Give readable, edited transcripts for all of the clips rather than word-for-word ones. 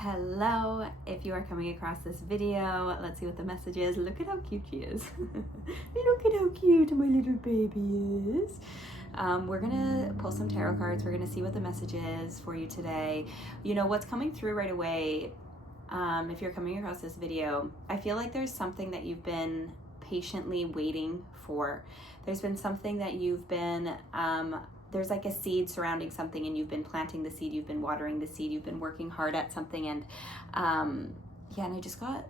Hello, if you are coming across this video, let's see what the message is. Look at how cute she is. Look at how cute my little baby is. We're gonna pull some tarot cards. We're gonna see what the message is for you today. You know, what's coming through right away, if you're coming across this video, I feel like there's something that you've been patiently waiting for. There's been something that you've been, there's like a seed surrounding something, and you've been planting the seed, you've been watering the seed, you've been working hard at something, and and I just got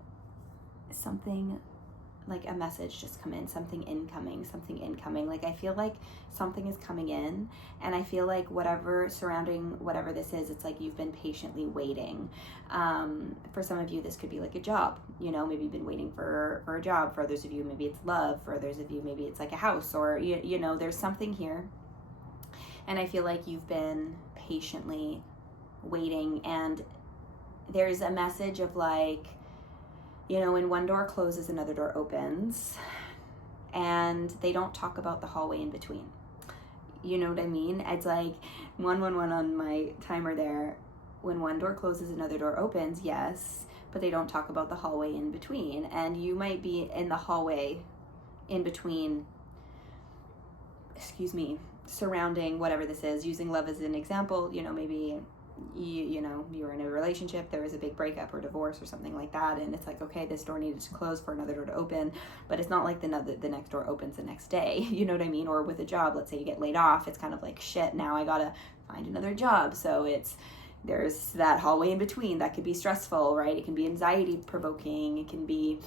something like a message just come in, something incoming. Like I feel like something is coming in, and I feel like whatever surrounding whatever this is, it's like you've been patiently waiting. For some of you, this could be like a job, you know, maybe you've been waiting for a job. For others of you, maybe it's love. For others of you, maybe it's like a house, or you know, there's something here. And I feel like you've been patiently waiting, and there's a message of like, you know, when one door closes, another door opens, and they don't talk about the hallway in between. You know what I mean? It's like 111 on my timer there. When one door closes, another door opens, yes, but they don't talk about the hallway in between. And you might be in the hallway in between, surrounding whatever this is, using love as an example. You know, maybe you know, you were in a relationship, there was a big breakup or divorce or something like that, and it's like, okay, this door needed to close for another door to open, but it's not like the next door opens the next day. You know what I mean? Or with a job, let's say you get laid off, it's kind of like, shit, now I gotta find another job. So there's that hallway in between that could be stressful, right? It can be anxiety provoking, it can be,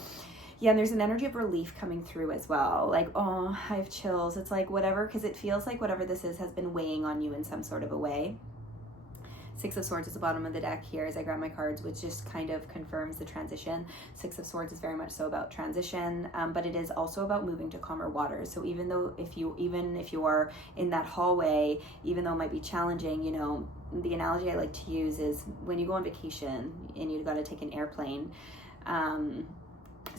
and there's an energy of relief coming through as well. Like, oh, I have chills. It's like whatever, because it feels like whatever this is has been weighing on you in some sort of a way. Six of Swords is the bottom of the deck here as I grab my cards, which just kind of confirms the transition. Six of Swords is very much so about transition, but it is also about moving to calmer waters. So even if you are in that hallway, even though it might be challenging, you know, the analogy I like to use is when you go on vacation and you've got to take an airplane,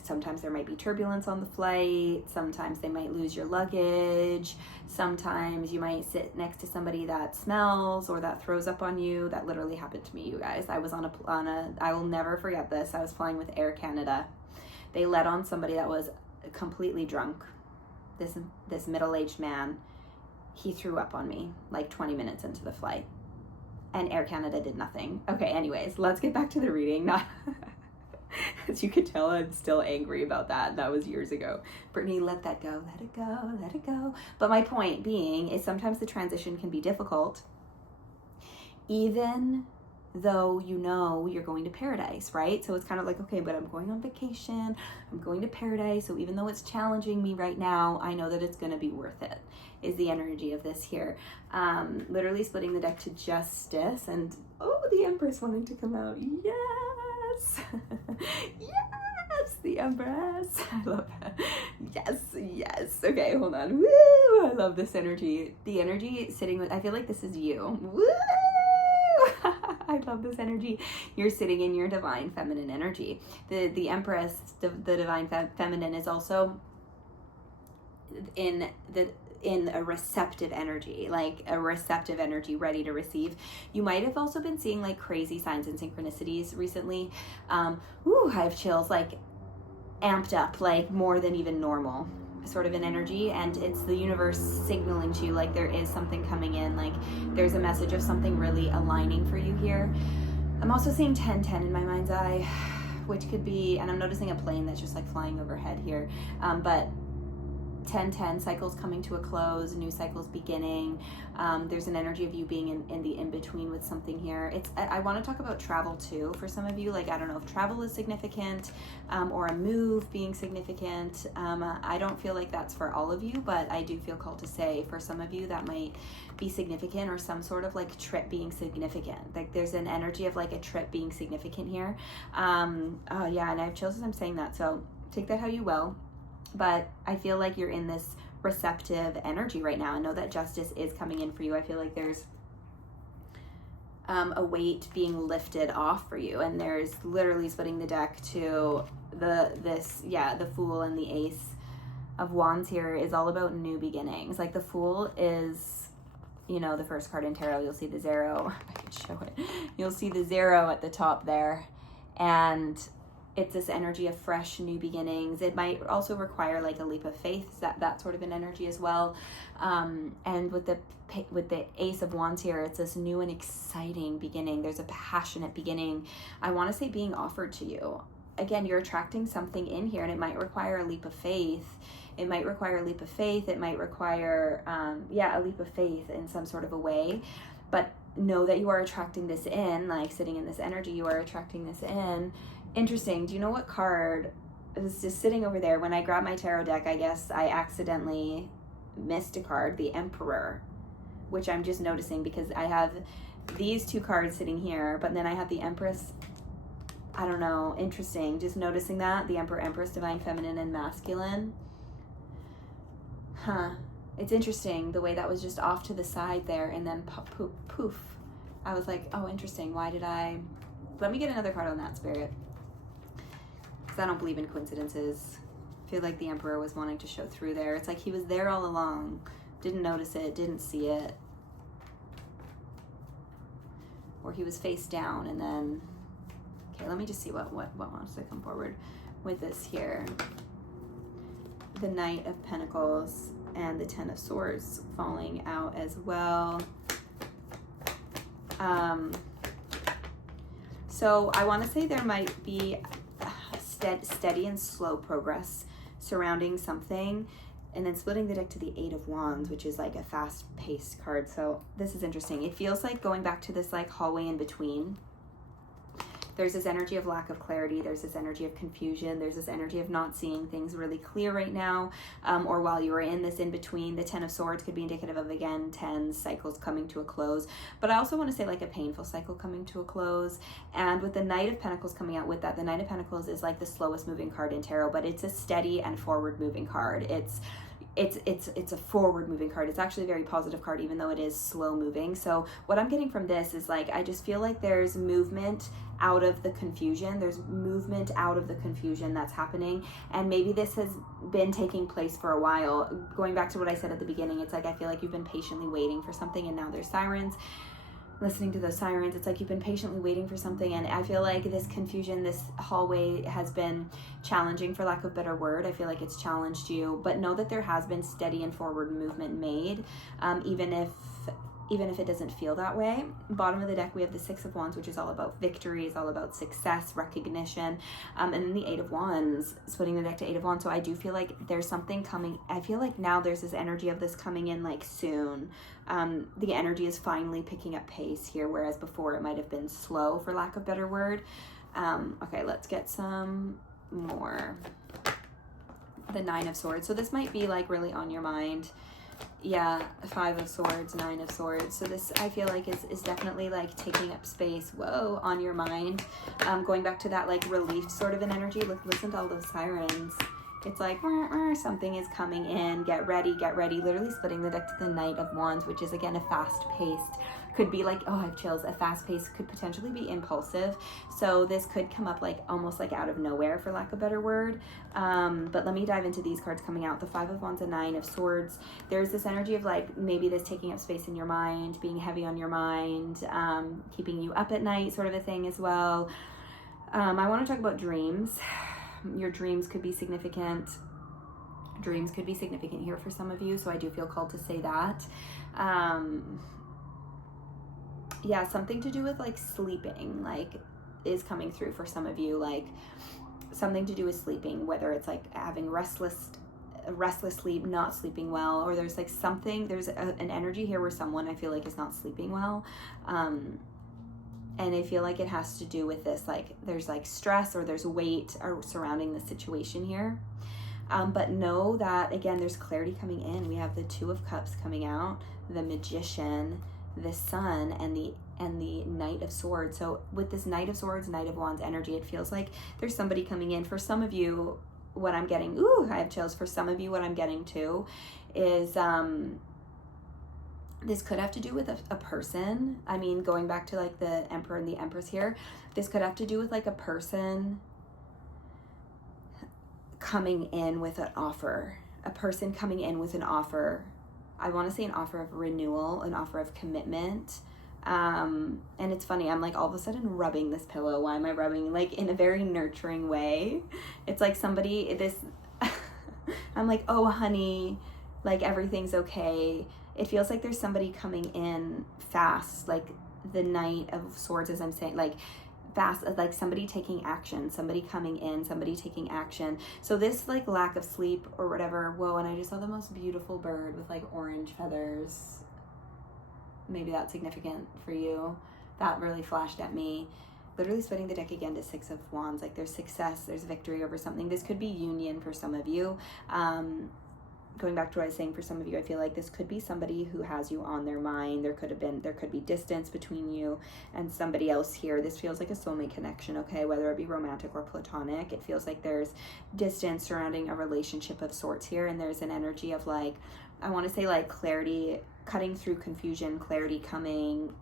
sometimes there might be turbulence on the flight, sometimes they might lose your luggage, sometimes you might sit next to somebody that smells or that throws up on you. That literally happened to me, you guys. I was on a I will never forget this. I was flying with Air Canada. They let on somebody that was completely drunk. This middle-aged man, he threw up on me like 20 minutes into the flight, and Air Canada did nothing. Okay, anyways, let's get back to the reading. As you can tell, I'm still angry about that. That was years ago. Brittany, let that go, let it go, let it go. But my point being is sometimes the transition can be difficult, even though you know you're going to paradise, right? So it's kind of like, okay, but I'm going on vacation, I'm going to paradise, so even though it's challenging me right now, I know that it's going to be worth it, is the energy of this here. Literally splitting the deck to Justice, and oh, the Empress wanting to come out. Yes! Yes, the Empress. I love that. Yes. Okay, hold on. Woo! I love this energy. The energy sitting with, I feel like this is you. Woo! I love this energy. You're sitting in your divine feminine energy. The Empress, the divine feminine, is also in a receptive energy, like a receptive energy ready to receive. You might have also been seeing like crazy signs and synchronicities recently. I have chills, like amped up, like more than even normal sort of an energy, and it's the universe signaling to you like there is something coming in, like there's a message of something really aligning for you here. I'm also seeing 1010 in my mind's eye, which could be, and I'm noticing a plane that's just like flying overhead here, but 1010, cycles coming to a close, new cycles beginning. There's an energy of you being in the in-between with something here. I want to talk about travel too for some of you. Like, I don't know if travel is significant, or a move being significant. I don't feel like that's for all of you, but I do feel called to say for some of you that might be significant, or some sort of like trip being significant. Like there's an energy of like a trip being significant here. And I have chills as I'm saying that, so take that how you will. But I feel like you're in this receptive energy right now. I know that justice is coming in for you. I feel like there's a weight being lifted off for you, and there's literally splitting the deck to the Fool and the Ace of Wands here is all about new beginnings. Like the Fool is you know, the first card in tarot, you'll see the 0. If I could show it. You'll see the 0 at the top there. And it's this energy of fresh new beginnings. It might also require like a leap of faith, that sort of an energy as well. And with the Ace of Wands here, it's this new and exciting beginning. There's a passionate beginning. I want to say being offered to you. Again, you're attracting something in here, and it might require a leap of faith. It might require a leap of faith. It might require, a leap of faith in some sort of a way. But know that you are attracting this in, like sitting in this energy, you are attracting this in. Interesting. Do you know what card? It was just sitting over there. When I grabbed my tarot deck, I guess I accidentally missed a card, the Emperor, which I'm just noticing because I have these 2 cards sitting here, but then I have the Empress. I don't know. Interesting. Just noticing that. The Emperor, Empress, Divine Feminine, and Masculine. Huh. It's interesting the way that was just off to the side there, and then poof. I was like, oh, interesting. Why did I... Let me get another card on that, Spirit. Because I don't believe in coincidences. I feel like the Emperor was wanting to show through there. It's like he was there all along. Didn't notice it. Didn't see it. Or he was face down and then... Okay, let me just see what wants to come forward with this here. The Knight of Pentacles and the Ten of Swords falling out as well. So I want to say there might be steady and slow progress surrounding something, and then splitting the deck to the 8 of Wands, which is like a fast-paced card. So this is interesting. It feels like going back to this like hallway in between. There's this energy of lack of clarity. There's this energy of confusion. There's this energy of not seeing things really clear right now. Or while you are in this in-between, the 10 of Swords could be indicative of, again, 10 cycles coming to a close. But I also want to say like a painful cycle coming to a close. And with the Knight of Pentacles coming out with that, the Knight of Pentacles is like the slowest moving card in tarot, but it's a steady and forward moving card. It's a forward moving card. It's actually a very positive card, even though it is slow moving. So what I'm getting from this is like, I just feel like there's movement out of the confusion. There's movement out of the confusion that's happening. And maybe this has been taking place for a while. Going back to what I said at the beginning, it's like, I feel like you've been patiently waiting for something, and now there's sirens. Listening to those sirens, it's like you've been patiently waiting for something, and I feel like this confusion, this hallway has been challenging, for lack of a better word. I feel like it's challenged you, but know that there has been steady and forward movement made, even if it doesn't feel that way. Bottom of the deck, we have the 6 of Wands, which is all about victory, is all about success, recognition, and then the 8 of Wands, splitting the deck to 8 of Wands. So I do feel like there's something coming. I feel like now there's this energy of this coming in like soon. The energy is finally picking up pace here, whereas before it might have been slow, for lack of a better word. Okay, let's get some more. The 9 of Swords. So this might be like really on your mind. Yeah, 5 of Swords, 9 of Swords. So this, I feel like, is definitely like taking up space, whoa, on your mind. Going back to that like relief sort of an energy. Listen to all those sirens. It's like, something is coming in. Get ready, get ready. Literally splitting the deck to the Knight of Wands, which is, again, a fast-paced. Could be like, oh, I have chills. A fast-paced could potentially be impulsive. So this could come up like almost like out of nowhere, for lack of a better word. But let me dive into these cards coming out. The 5 of Wands and 9 of Swords. There's this energy of like maybe this taking up space in your mind, being heavy on your mind, keeping you up at night, sort of a thing as well. I want to talk about dreams. Your dreams could be significant. Dreams could be significant here for some of you, so I do feel called to say that. Yeah, something to do with like sleeping, like, is coming through for some of you, like something to do with sleeping, whether it's like having restless sleep, not sleeping well, or there's like something, there's an energy here where someone, I feel like, is not sleeping well. And I feel like it has to do with this, like there's like stress or there's weight surrounding the situation here. But know that, again, there's clarity coming in. We have the 2 of Cups coming out, the Magician, the Sun, and the Knight of Swords. So with this Knight of Swords, Knight of Wands energy, it feels like there's somebody coming in. For some of you, what I'm getting, I have chills. For some of you, what I'm getting too is, this could have to do with a person. I mean, going back to like the Emperor and the Empress here, this could have to do with like a person coming in with an offer. A person coming in with an offer I want to say an offer of renewal, an offer of commitment. And it's funny, I'm like all of a sudden rubbing this pillow. Why am I rubbing? Like in a very nurturing way. It's like somebody, I'm like, oh honey, like everything's okay. It feels like there's somebody coming in fast, like the Knight of Swords, as I'm saying, like fast, like somebody taking action, somebody coming in, somebody taking action. So this like lack of sleep or whatever, whoa, and I just saw the most beautiful bird with like orange feathers. Maybe that's significant for you. That really flashed at me. Literally splitting the deck again to Six of Wands. Like there's success, there's victory over something. This could be union for some of you. Going back to what I was saying, for some of you, I feel like this could be somebody who has you on their mind. There could be distance between you and somebody else here. This feels like a soulmate connection, okay? Whether it be romantic or platonic, it feels like there's distance surrounding a relationship of sorts here. And there's an energy of like, I want to say like clarity, cutting through confusion, clarity coming,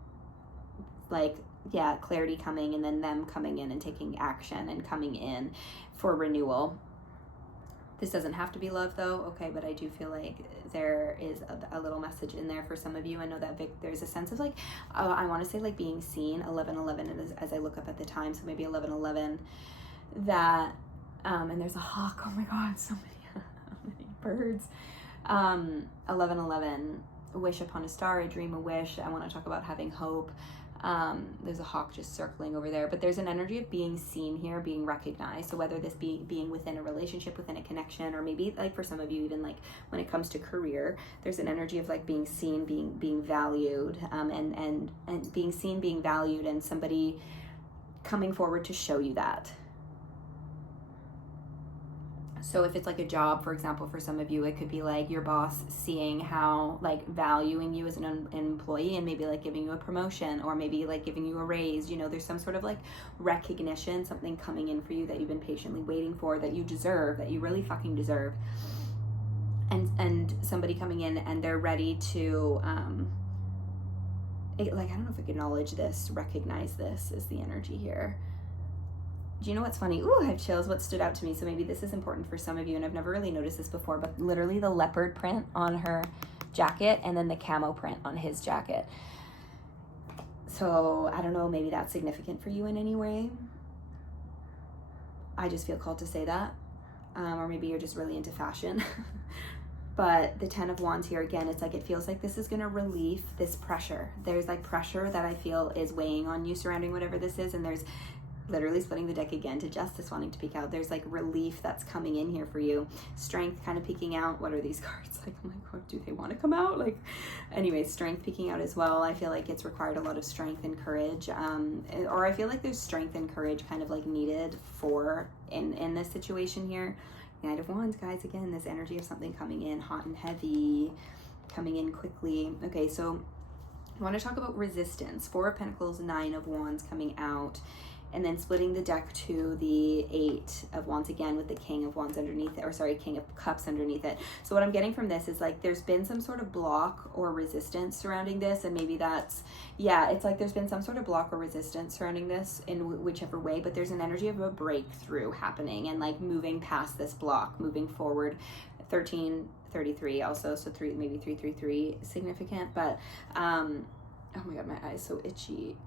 like, yeah, clarity coming, and then them coming in and taking action and coming in for renewal. This doesn't have to be love though, okay, but I do feel like there is a little message in there for some of you. I know that there's a sense of like, I want to say like being seen, 1111 as I look up at the time, so maybe 1111, that, and there's a hawk, oh my god, so many birds. 1111, a wish upon a star, a dream, a wish. I want to talk about having hope. There's a hawk just circling over there, but there's an energy of being seen here, being recognized. So whether this be being within a relationship, within a connection, or maybe like for some of you, even like when it comes to career, there's an energy of like being seen, being valued, and being seen, being valued, and somebody coming forward to show you that. So if it's like a job, for example, for some of you, it could be like your boss seeing how, like, valuing you as an employee and maybe like giving you a promotion, or maybe like giving you a raise. You know, there's some sort of like recognition, something coming in for you that you've been patiently waiting for, that you deserve, that you really fucking deserve. And somebody coming in and they're ready to, I don't know if acknowledge this, recognize this is the energy here. Do you know what's funny? Ooh, I have chills. What stood out to me, so maybe this is important for some of you, and I've never really noticed this before, but literally the leopard print on her jacket and then the camo print on his jacket. So I don't know, maybe that's significant for you in any way. I just feel called to say that. Or maybe you're just really into fashion. But the 10 of Wands here, again, it's like, it feels like this is going to relieve this pressure. There's like pressure that I feel is weighing on you surrounding whatever this is, and there's literally splitting the deck again to Justice wanting to peek out. There's like relief that's coming in here for you. Strength kind of peeking out. What are these cards? Like, I'm like, what do they want to come out? Like, anyway, strength peeking out as well. I feel like it's required a lot of strength and courage. Or I feel like there's strength and courage kind of like needed for in this situation here. Knight of Wands, guys, again, this energy of something coming in hot and heavy, coming in quickly. Okay, so I want to talk about resistance. 4 of Pentacles, 9 of Wands coming out. And then splitting the deck to the 8 of Wands again with the King of Wands underneath it, or sorry, King of Cups underneath it. So what I'm getting from this is like there's been some sort of block or resistance surrounding this, and maybe that's, yeah, it's like there's been some sort of block or resistance surrounding this in whichever way, but there's an energy of a breakthrough happening and like moving past this block, moving forward. 1333 also, so 333 significant, but oh my god, my eyes so itchy.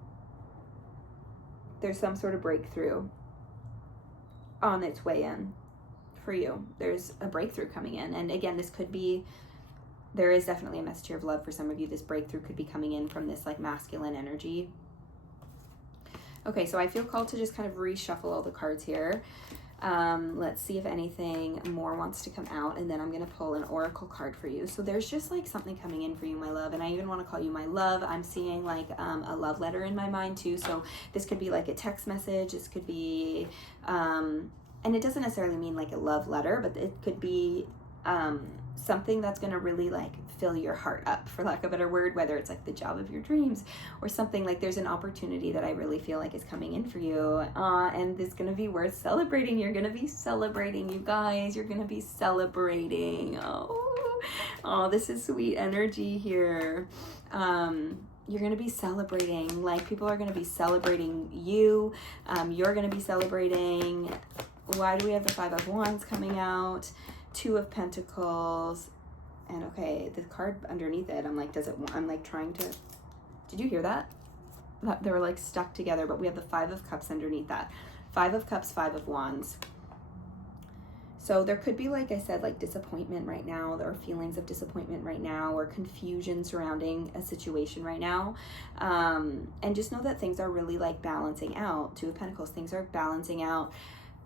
There's some sort of breakthrough on its way in for you. There's a breakthrough coming in. And again, this could be, there is definitely a message here of love for some of you. This breakthrough could be coming in from this like masculine energy. Okay, so I feel called to just kind of reshuffle all the cards here. Let's see if anything more wants to come out, and then I'm going to pull an oracle card for you. So there's just like something coming in for you, my love, and I even want to call you my love. I'm seeing like a love letter in my mind too. So this could be like a text message. This could be, and it doesn't necessarily mean like a love letter, but it could be something that's going to really like fill your heart up, for lack of a better word, whether it's like the job of your dreams or something. Like there's an opportunity that I really feel like is coming in for you, and it's going to be worth celebrating. You're going to be celebrating, you guys. You're going to be celebrating. Oh, this is sweet energy here. You're going to be celebrating, like people are going to be celebrating you. You're going to be celebrating. Why do we have the 5 of Wands coming out? 2 of Pentacles, And okay, the card underneath it, I'm like, I'm like trying to, did you hear that? They were like stuck together, but we have the 5 of Cups underneath that. 5 of Cups, 5 of Wands. So there could be, like I said, like disappointment right now, or feelings of disappointment right now, or confusion surrounding a situation right now. And just know that things are really like balancing out. 2 of Pentacles, things are balancing out.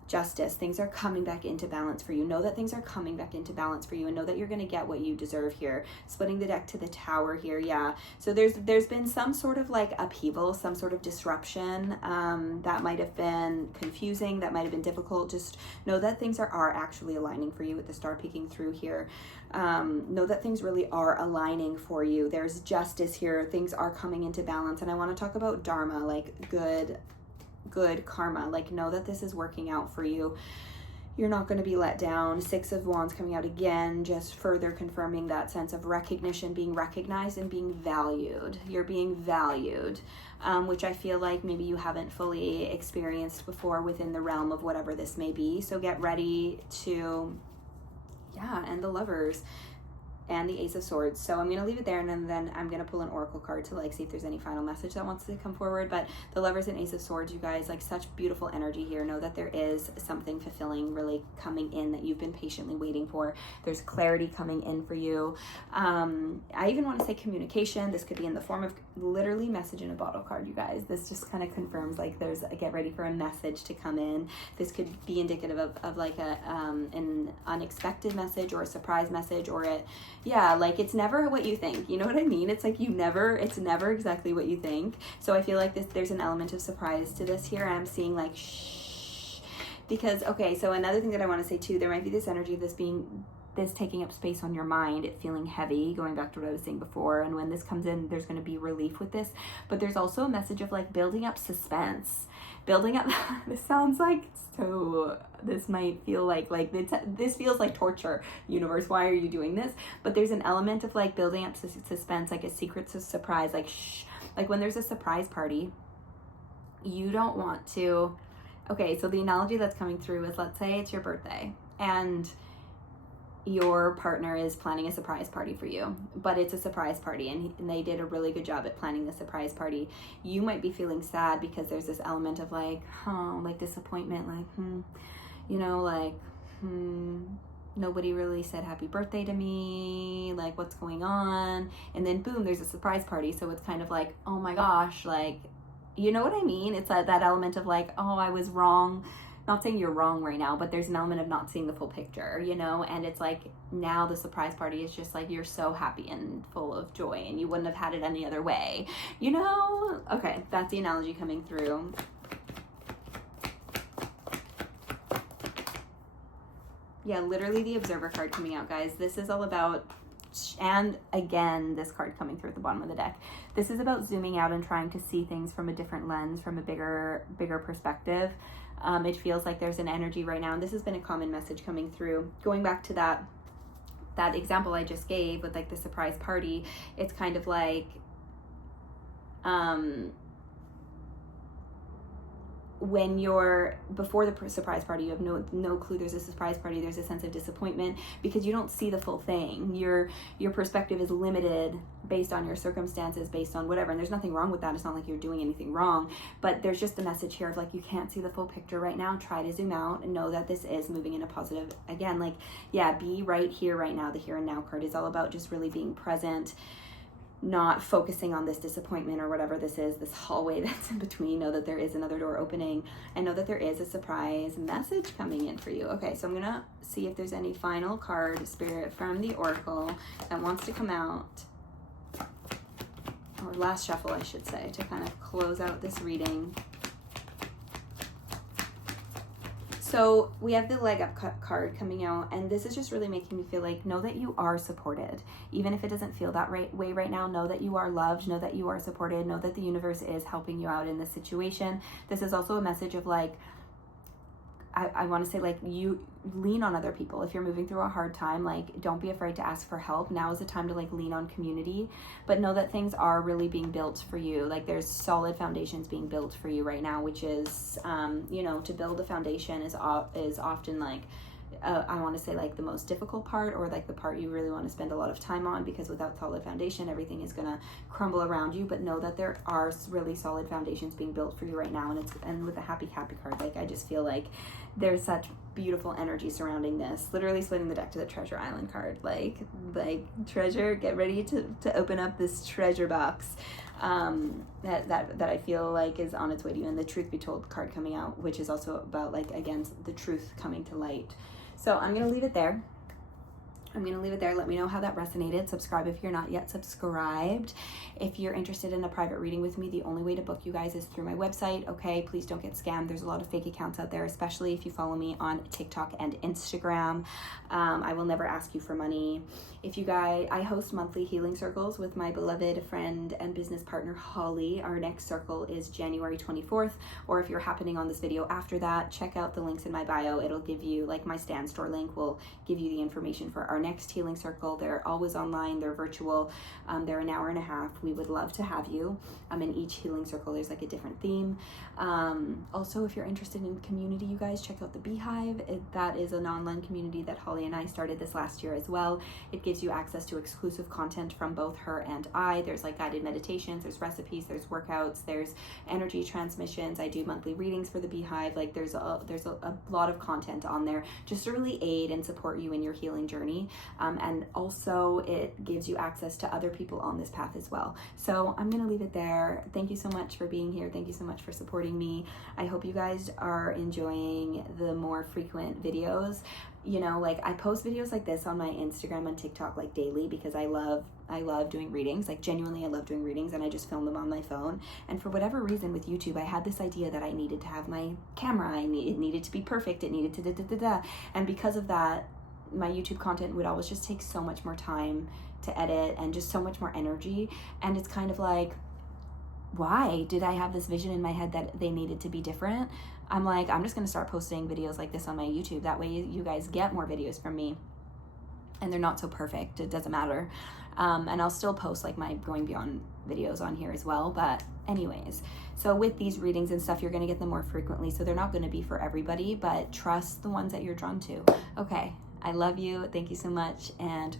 Justice, things are coming back into balance for you. Know that things are coming back into balance for you, and know that you're going to get what you deserve here. Splitting the deck to the Tower here, yeah. So there's been some sort of like upheaval, some sort of disruption that might have been confusing, that might have been difficult. Just know that things are actually aligning for you with the Star peeking through here. Know that things really are aligning for you. There's justice here. Things are coming into balance. And I want to talk about Dharma, like good karma. Like, know that this is working out for you. You're not going to be let down. 6 of Wands coming out again, just further confirming that sense of recognition, being recognized and being valued. You're being valued, which I feel like maybe you haven't fully experienced before within the realm of whatever this may be. So get ready to, and the Lovers and the Ace of Swords. So I'm going to leave it there, and then I'm going to pull an oracle card to like see if there's any final message that wants to come forward. But the Lovers and Ace of Swords, you guys, like such beautiful energy here. Know that there is something fulfilling really coming in that you've been patiently waiting for. There's clarity coming in for you. I even want to say communication. This could be in the form of literally message in a bottle card, you guys. This just kind of confirms like there's get ready for a message to come in. This could be indicative of like an unexpected message or a surprise message, or like it's never what you think. You know what I mean? It's like it's never exactly what you think. So I feel like there's an element of surprise to this here. I'm seeing like shh, because okay, so another thing that I want to say too, there might be this energy of this taking up space on your mind, it feeling heavy, going back to what I was saying before. And when this comes in, there's going to be relief with this, but there's also a message of like building up suspense, building up this sounds like so, this might feel like this feels like torture, universe, why are you doing this? But there's an element of like building up suspense, like a secret surprise, like shh, like when there's a surprise party, you don't want to, okay, so the analogy that's coming through is, let's say it's your birthday and your partner is planning a surprise party for you, but it's a surprise party and they did a really good job at planning the surprise party. You might be feeling sad because there's this element of like, like disappointment, like, nobody really said happy birthday to me, like what's going on? And then boom, there's a surprise party. So it's kind of like, oh my gosh, like, you know what I mean? It's that element of like, oh, I was wrong. Not saying you're wrong right now, but there's an element of not seeing the full picture, and it's like now the surprise party is just like you're so happy and full of joy and you wouldn't have had it any other way, Okay, that's the analogy coming through. Yeah, literally the Observer card coming out, guys. This is all about, and again, this card coming through at the bottom of the deck. This is about zooming out and trying to see things from a different lens, from a bigger perspective. It feels like there's an energy right now, and this has been a common message coming through. Going back to that example I just gave with like the surprise party, it's kind of like, when you're before the surprise party, you have no clue there's a surprise party. There's a sense of disappointment because you don't see the full thing. Your perspective is limited based on your circumstances, based on whatever, and there's nothing wrong with that. It's not like you're doing anything wrong, but there's just the message here of like, you can't see the full picture right now. Try to zoom out and know that this is moving in a positive, again, like, be right here, right now. The here and now card is all about just really being present, not focusing on this disappointment or whatever this is, this hallway that's in between. Know that there is another door opening, and know that there is a surprise message coming in for you. Okay, so I'm gonna see if there's any final card, Spirit, from the Oracle that wants to come out, or last shuffle, I should say, to kind of close out this reading. So we have the leg up card coming out, and this is just really making me feel like, know that you are supported. Even if it doesn't feel that way right now, know that you are loved, know that you are supported, know that the universe is helping you out in this situation. This is also a message of like, I want to say like, you lean on other people. If you're moving through a hard time, like, don't be afraid to ask for help. Now is the time to like lean on community, but know that things are really being built for you. Like, there's solid foundations being built for you right now, which is, to build a foundation is often like I want to say like the most difficult part, or like the part you really want to spend a lot of time on, because without solid foundation, everything is gonna crumble around you. But know that there are really solid foundations being built for you right now, and with a happy card, like I just feel like there's such beautiful energy surrounding this. Literally splitting the deck to the Treasure Island card, like treasure, get ready to open up this treasure box that I feel like is on its way to you. And the Truth Be Told card coming out, which is also about like, again, the truth coming to light. So I'm gonna leave it there. Let me know how that resonated. Subscribe if you're not yet subscribed. If you're interested in a private reading with me, the only way to book you guys is through my website. Okay, please don't get scammed. There's a lot of fake accounts out there, especially if you follow me on TikTok and Instagram. I will never ask you for money. I host monthly healing circles with my beloved friend and business partner, Holly. Our next circle is January 24th, or if you're happening on this video after that, check out the links in my bio. It'll give you, like my Stan Store link will give you the information for our next healing circle. They're always online, they're virtual, they're an hour and a half. We would love to have you. In each healing circle, there's like a different theme. Also, if you're interested in community, you guys check out the Beehive. That is an online community that Holly and I started this last year as well. It gives you access to exclusive content from both her and I. There's like guided meditations, there's recipes, there's workouts, there's energy transmissions. I do monthly readings for the Beehive. Like there's a lot of content on there just to really aid and support you in your healing journey. And also it gives you access to other people on this path as well. So I'm gonna leave it there. Thank you so much for being here. Thank you so much for supporting me. I hope you guys are enjoying the more frequent videos. You know, like I post videos like this on my Instagram and TikTok like daily, because I love doing readings. Like genuinely, I love doing readings, and I just film them on my phone. And for whatever reason with YouTube, I had this idea that I needed to have my camera. It needed to be perfect. It needed to da-da-da-da. And because of that, my YouTube content would always just take so much more time to edit and just so much more energy. And it's kind of like, why did I have this vision in my head that they needed to be different? I'm like, I'm just gonna start posting videos like this on my YouTube. That way you guys get more videos from me, and they're not so perfect. It doesn't matter. And I'll still post like my Going Beyond videos on here as well. But anyways, so with these readings and stuff, you're gonna get them more frequently. So they're not gonna be for everybody, but trust the ones that you're drawn to. Okay, I love you. Thank you so much. And